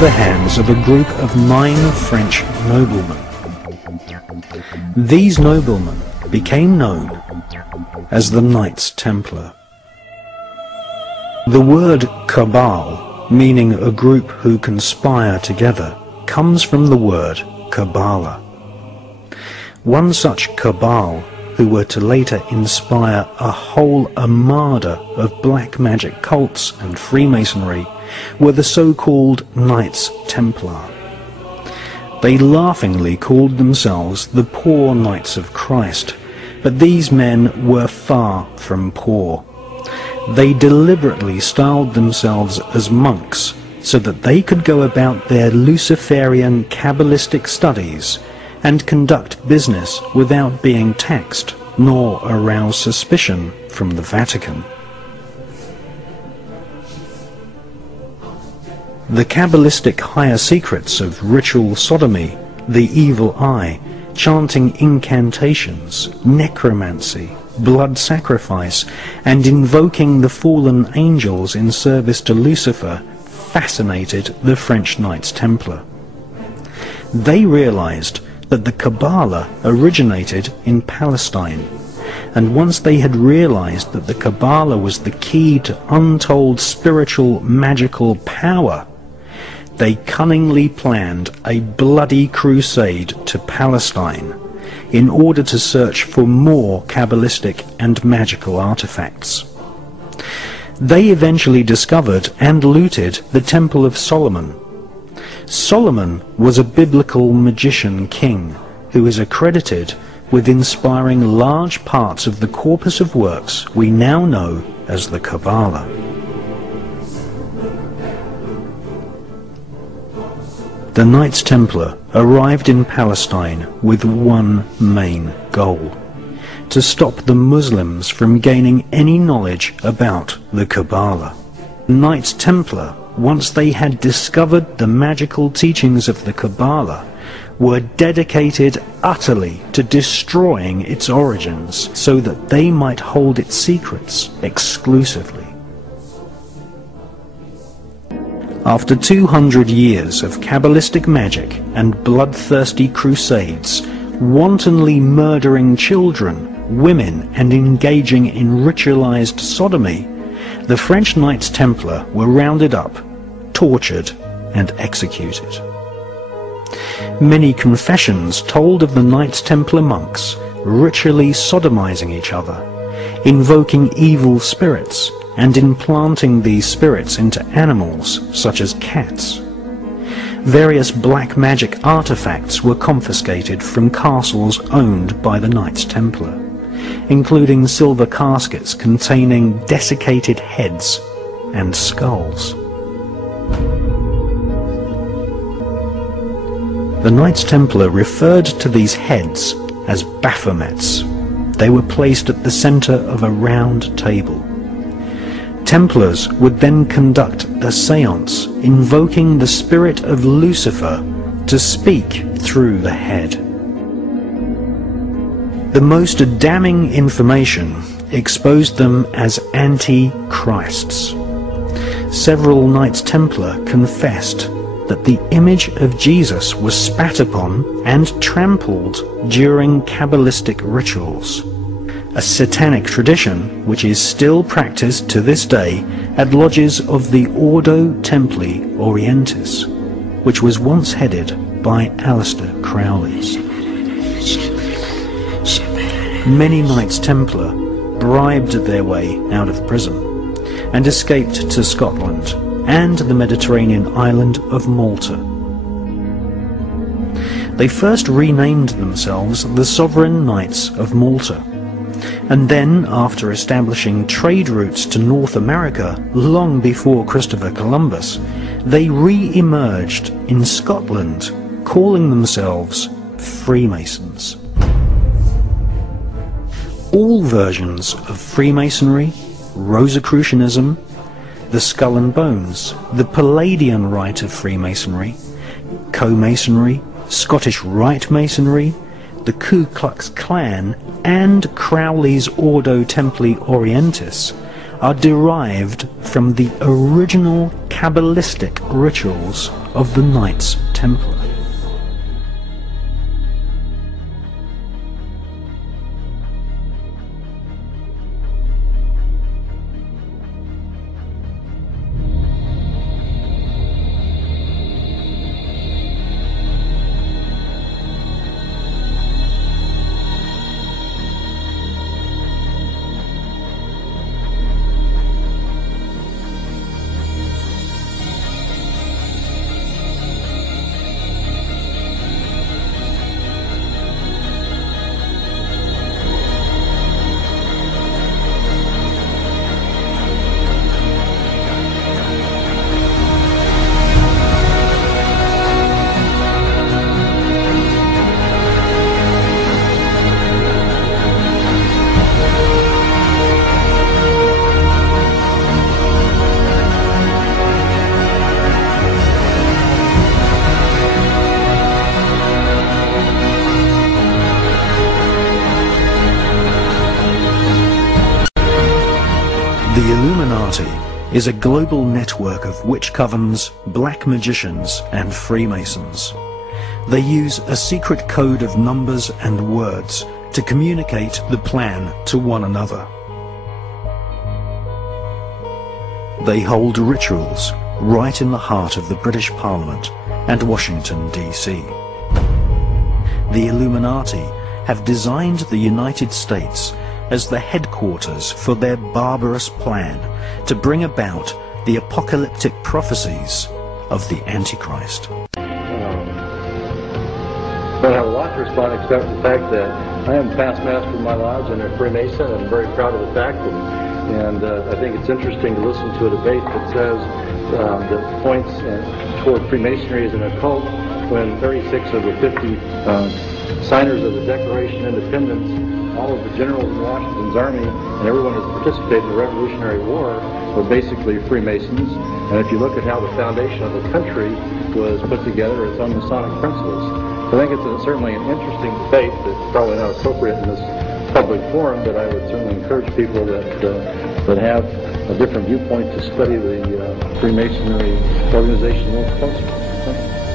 the hands of a group of 9 French noblemen. These noblemen became known as the Knights Templar. The word cabal, meaning a group who conspire together, comes from the word Kabbalah. One such cabal, who were to later inspire a whole armada of black magic cults and Freemasonry, were the so-called Knights Templar. They laughingly called themselves the Poor Knights of Christ, but these men were far from poor. They deliberately styled themselves as monks so that they could go about their Luciferian Kabbalistic studies and conduct business without being taxed nor arouse suspicion from the Vatican. The Kabbalistic higher secrets of ritual sodomy, the evil eye, chanting incantations, necromancy, blood sacrifice, and invoking the fallen angels in service to Lucifer fascinated the French Knights Templar. They realized that the Kabbalah originated in Palestine, and once they had realized that the Kabbalah was the key to untold spiritual magical power, they cunningly planned a bloody crusade to Palestine in order to search for more Kabbalistic and magical artifacts. They eventually discovered and looted the Temple of Solomon. Solomon was a biblical magician king who is accredited with inspiring large parts of the corpus of works we now know as the Kabbalah. The Knights Templar arrived in Palestine with one main goal: to stop the Muslims from gaining any knowledge about the Kabbalah. The Knights Templar, once they had discovered the magical teachings of the Kabbalah, were dedicated utterly to destroying its origins so that they might hold its secrets exclusively. After 200 years of Kabbalistic magic and bloodthirsty crusades, wantonly murdering children, women, and engaging in ritualized sodomy, the French Knights Templar were rounded up, tortured, and executed. Many confessions told of the Knights Templar monks ritually sodomizing each other, invoking evil spirits, and implanting these spirits into animals such as cats. Various black magic artifacts were confiscated from castles owned by the Knights Templar, including silver caskets containing desiccated heads and skulls. The Knights Templar referred to these heads as Baphomets. They were placed at the center of a round table. Templars would then conduct a séance invoking the spirit of Lucifer to speak through the head. The most damning information exposed them as anti-Christs. Several Knights Templar confessed that the image of Jesus was spat upon and trampled during Kabbalistic rituals, a satanic tradition which is still practiced to this day at lodges of the Ordo Templi Orientis, which was once headed by Aleister Crowley. Many Knights Templar bribed their way out of prison and escaped to Scotland and the Mediterranean island of Malta. They first renamed themselves the Sovereign Knights of Malta, and then, after establishing trade routes to North America long before Christopher Columbus, they re-emerged in Scotland, calling themselves Freemasons. All versions of Freemasonry, Rosicrucianism, the Skull and Bones, the Palladian Rite of Freemasonry, Co-Masonry, Scottish Rite Masonry, the Ku Klux Klan, and Crowley's Ordo Templi Orientis are derived from the original Kabbalistic rituals of the Knights Templar. The Illuminati is a global network of witch covens, black magicians and Freemasons. They use a secret code of numbers and words to communicate the plan to one another. They hold rituals right in the heart of the British Parliament and Washington, D.C. The Illuminati have designed the United States as the headquarters for their barbarous plan to bring about the apocalyptic prophecies of the Antichrist. I don't have a lot to respond except the fact that I am past master of my lodge and a Freemason, and I'm very proud of the fact, and I think it's interesting to listen to a debate that says that points toward Freemasonry as an occult when 36 of the 50 signers of the Declaration of Independence, all of the generals in Washington's army, and everyone who's participated in the Revolutionary War were basically Freemasons. And if you look at how the foundation of the country was put together, it's on Masonic principles. So I think it's certainly an interesting debate that's probably not appropriate in this public forum, but I would certainly encourage people that have a different viewpoint to study the Freemasonry organization a little closer.